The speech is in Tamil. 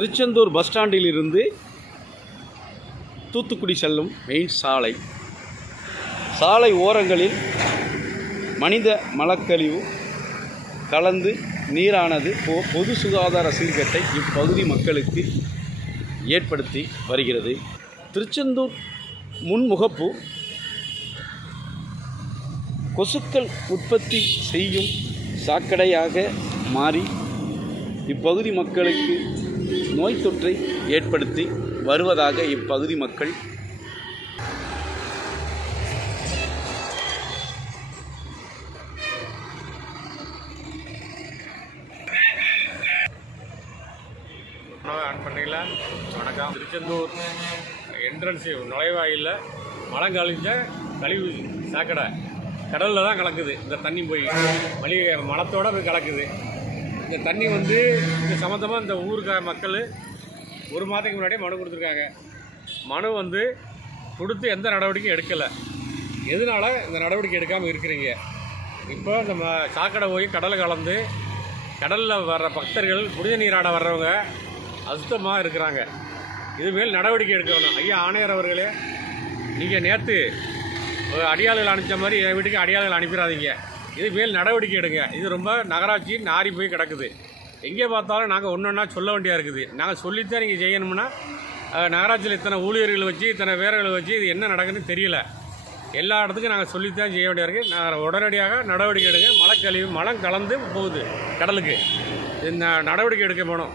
திருச்செந்தூர் பஸ் ஸ்டாண்டிலிருந்து தூத்துக்குடி செல்லும் மெயின் சாலை ஓரங்களில் மனித மலக்கழிவு கலந்து நீரானது பொது சுகாதார சீர்கேட்டை இப்பகுதி மக்களுக்கு ஏற்படுத்தி வருகிறது. திருச்செந்தூர் முன்முகப்பு கொசுக்கள் உற்பத்தி செய்யும் சாக்கடையாக மாறி இப்பகுதி மக்களுக்கு நோய் தொற்றை ஏற்படுத்தி வருவதாக இப்பகுதி மக்கள் ஆன் பண்ணிங்களா? வணக்கம். திருச்செந்தூர் என்ட்ரன்ஸ் நுழைவாயில் மலம் கழிஞ்ச கழிவு சாக்கடை கடலில் தான் கலக்குது. இந்த தண்ணி போய் மளிகை மலத்தோடு போய் கலக்குது. இந்த தண்ணி இந்த சம்மந்தமாக இந்த ஊருக்கார மக்கள் ஒரு மாதத்துக்கு முன்னாடியே மனு கொடுத்துருக்காங்க. மனு கொடுத்து எந்த நடவடிக்கையும் எடுக்கலை. எதனால் இந்த நடவடிக்கை எடுக்காமல் இருக்கிறீங்க? இப்போ இந்த சாக்கடை போய் கடலில் கலந்து கடலில் வர்ற பக்தர்கள் புனித நீராட வர்றவங்க அசுத்தமாக இருக்கிறாங்க. இதுமேல் நடவடிக்கை எடுக்கணும். ஐயா ஆணையர் அவர்களே, நீங்கள் நேற்று அடியாளர்கள் அனுப்பிச்ச மாதிரி என் வீட்டுக்கு அடியாளர்கள் அனுப்பிடாதீங்க. இதுமேல் நடவடிக்கை எடுங்க. இது ரொம்ப நகராட்சி நாரி போய் கிடக்குது. எங்கே பார்த்தாலும் நாங்கள் ஒன்றா சொல்ல வேண்டியாக இருக்குது. நாங்கள் சொல்லித்தான் நீங்கள் செய்யணும்னா நகராட்சியில் இத்தனை ஊழியர்கள் வச்சு இத்தனை வேர்களை வச்சு இது என்ன நடக்குதுன்னு தெரியல. எல்லா இடத்துக்கும் நாங்கள் சொல்லித்தான் செய்ய வேண்டியாக இருக்குது. நாங்கள் உடனடியாக நடவடிக்கை எடுங்க. மலம் கலந்து போகுது கடலுக்கு. இந்த நடவடிக்கை எடுக்க போகணும்.